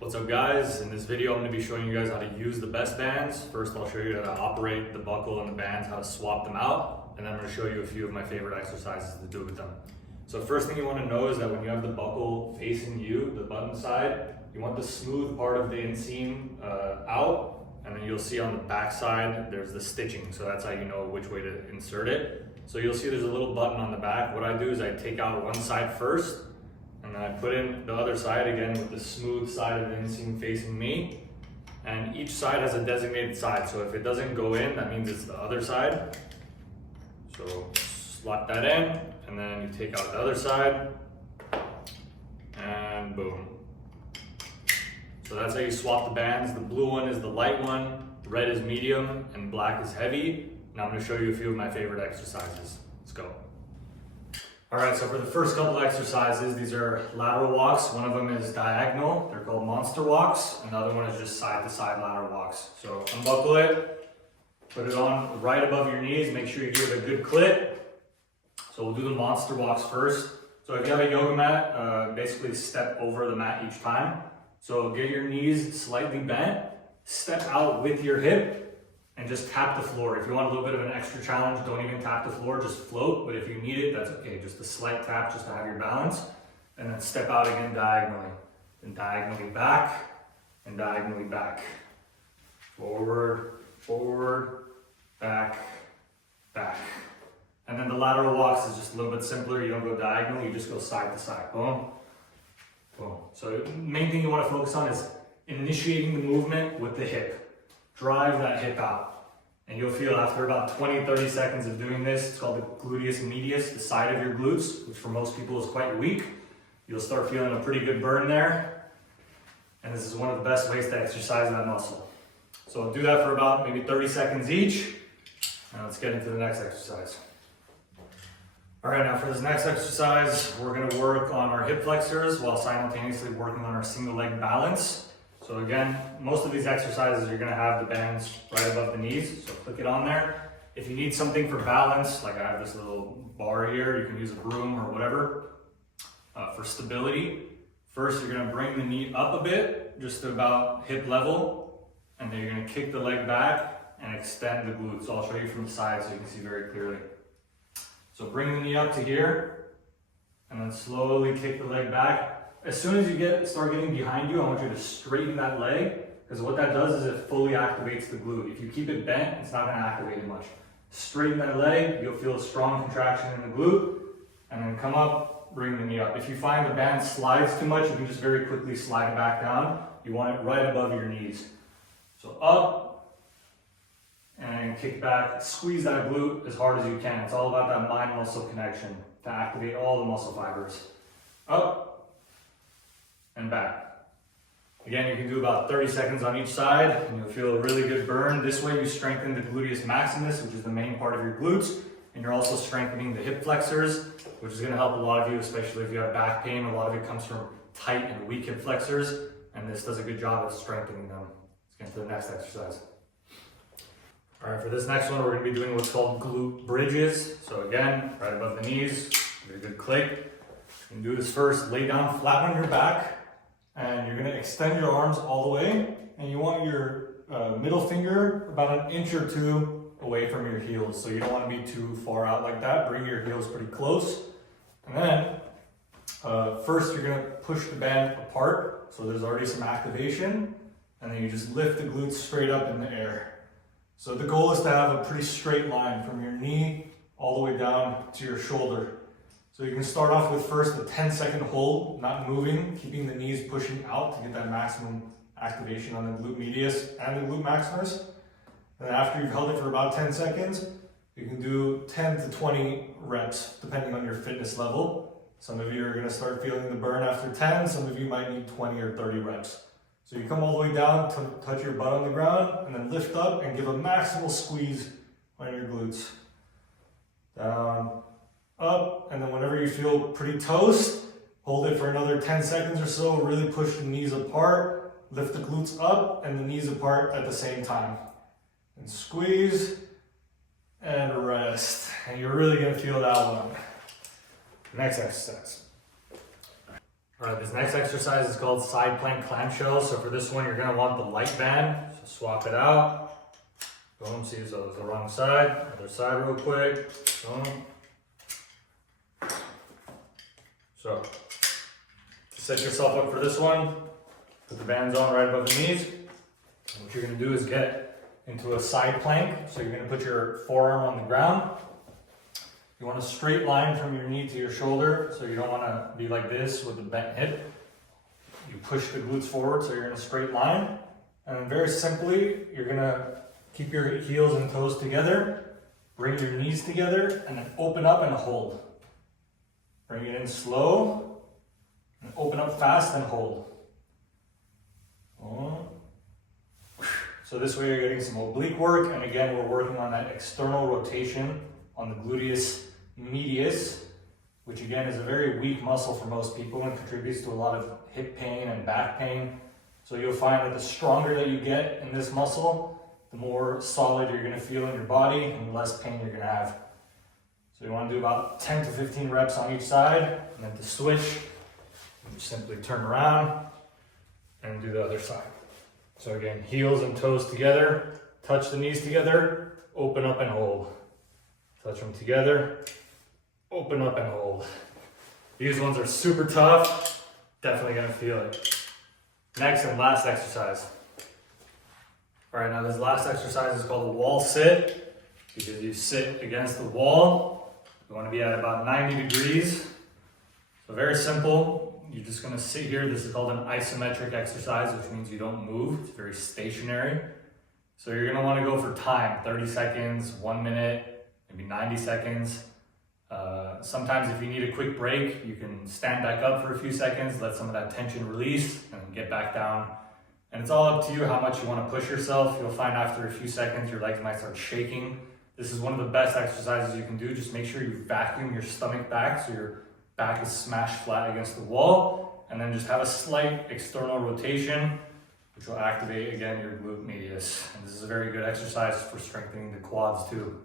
What's up guys? In this video I'm going to be showing you guys how to use the best bands. First I'll show you how to operate the buckle and the bands, how to swap them out, and then I'm going to show you a few of my favorite exercises to do with them. So first thing you want to know is that when you have the buckle facing you, the button side, you want the smooth part of the inseam out, and then you'll see on the back side there's the stitching, so that's how you know which way to insert it. So you'll see there's a little button on the back. What I do is I take out one side first, and then I put in the other side again with the smooth side of the inseam facing me. And each side has a designated side, so if it doesn't go in, that means it's the other side. So slot that in, and then you take out the other side, and boom. So that's how you swap the bands. The blue one is the light one, red is medium, and black is heavy. Now I'm going to show you a few of my favorite exercises. Let's go. Alright, so for the first couple of exercises, these are lateral walks. One of them is diagonal, they're called monster walks, and the other one is just side to side lateral walks. So unbuckle it, put it on right above your knees, make sure you give it a good clip. So we'll do the monster walks first. So if you have a yoga mat, basically step over the mat each time. So get your knees slightly bent, step out with your hip, and just tap the floor. If you want a little bit of an extra challenge, don't even tap the floor, just float. But if you need it, that's okay. Just a slight tap just to have your balance. And then step out again diagonally. And diagonally back, and diagonally back. Forward, forward, back, back. And then the lateral walks is just a little bit simpler. You don't go diagonal, you just go side to side. Boom, boom. So the main thing you want to focus on is initiating the movement with the hip. Drive that hip out. And you'll feel after about 20-30 seconds of doing this, it's called the gluteus medius, the side of your glutes, which for most people is quite weak. You'll start feeling a pretty good burn there. And this is one of the best ways to exercise that muscle. So I'll do that for about maybe 30 seconds each. Now let's get into the next exercise. All right, now for this next exercise, we're gonna work on our hip flexors while simultaneously working on our single leg balance. So again, most of these exercises, you're gonna have the bands right above the knees, so click it on there. If you need something for balance, like I have this little bar here, you can use a broom or whatever. For stability, first you're gonna bring the knee up a bit, just to about hip level, and then you're gonna kick the leg back and extend the glutes. So I'll show you from the side so you can see very clearly. So bring the knee up to here, and then slowly kick the leg back. As soon as you start getting behind you, I want you to straighten that leg, because what that does is it fully activates the glute. If you keep it bent, it's not going to activate it much. Straighten that leg, you'll feel a strong contraction in the glute, and then come up, bring the knee up. If you find the band slides too much, you can just very quickly slide it back down. You want it right above your knees. So up, and kick back, squeeze that glute as hard as you can. It's all about that mind-muscle connection to activate all the muscle fibers. Up, and back. Again, you can do about 30 seconds on each side, and you'll feel a really good burn. This way you strengthen the gluteus maximus, which is the main part of your glutes, and you're also strengthening the hip flexors, which is gonna help a lot of you, especially if you have back pain. A lot of it comes from tight and weak hip flexors, and this does a good job of strengthening them. Let's get into the next exercise. All right, for this next one, we're gonna be doing what's called glute bridges. So again, right above the knees, give it a good click. You can do this first, lay down flat on your back, and you're gonna extend your arms all the way, and you want your middle finger about an inch or two away from your heels. So you don't wanna be too far out like that. Bring your heels pretty close. And then, first you're gonna push the band apart, so there's already some activation, and then you just lift the glutes straight up in the air. So the goal is to have a pretty straight line from your knee all the way down to your shoulder. So you can start off with first a 10-second hold, not moving, keeping the knees pushing out to get that maximum activation on the glute medius and the glute maximus. And then after you've held it for about 10 seconds, you can do 10 to 20 reps, depending on your fitness level. Some of you are gonna start feeling the burn after 10, some of you might need 20 or 30 reps. So you come all the way down, touch your butt on the ground, and then lift up and give a maximal squeeze on your glutes. Down, up, and then whenever you feel pretty toast, hold it for another 10 seconds or so, really push the knees apart, lift the glutes up and the knees apart at the same time. And squeeze, and rest. And you're really gonna feel that one. Next exercise. All right, this next exercise is called side plank clamshell. So for this one, you're gonna want the light band. So swap it out. Boom, see, so it's the wrong side. Other side real quick. Boom. So, to set yourself up for this one, put the bands on right above the knees. And what you're gonna do is get into a side plank. So you're gonna put your forearm on the ground. You want a straight line from your knee to your shoulder, so you don't want to be like this with a bent hip. You push the glutes forward, so you're in a straight line. And then very simply, you're going to keep your heels and toes together, bring your knees together, and then open up and hold. Bring it in slow, and open up fast and hold. So this way you're getting some oblique work, and again, we're working on that external rotation on the gluteus medius, which again is a very weak muscle for most people and contributes to a lot of hip pain and back pain. So you'll find that the stronger that you get in this muscle, the more solid you're going to feel in your body and the less pain you're going to have. So you want to do about 10 to 15 reps on each side, and then to switch, you just simply turn around and do the other side. So again, heels and toes together, touch the knees together, open up and hold. Touch them together, open up and hold. These ones are super tough, definitely gonna feel it. Next and last exercise. All right, now this last exercise is called the wall sit, because you sit against the wall. You wanna be at about 90 degrees. So very simple, you're just gonna sit here. This is called an isometric exercise, which means you don't move, it's very stationary. So you're gonna wanna go for time, 30 seconds, 1 minute, maybe 90 seconds. Sometimes if you need a quick break, you can stand back up for a few seconds, let some of that tension release, and get back down. And it's all up to you how much you want to push yourself. You'll find after a few seconds, your legs might start shaking. This is one of the best exercises you can do. Just make sure you vacuum your stomach back so your back is smashed flat against the wall. And then just have a slight external rotation, which will activate, again, your glute medius. And this is a very good exercise for strengthening the quads too.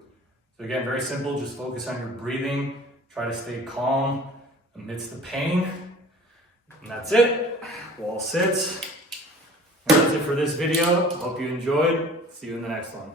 So again, very simple, just focus on your breathing, try to stay calm amidst the pain. And that's it, wall sits. And that's it for this video. Hope you enjoyed. See you in the next one.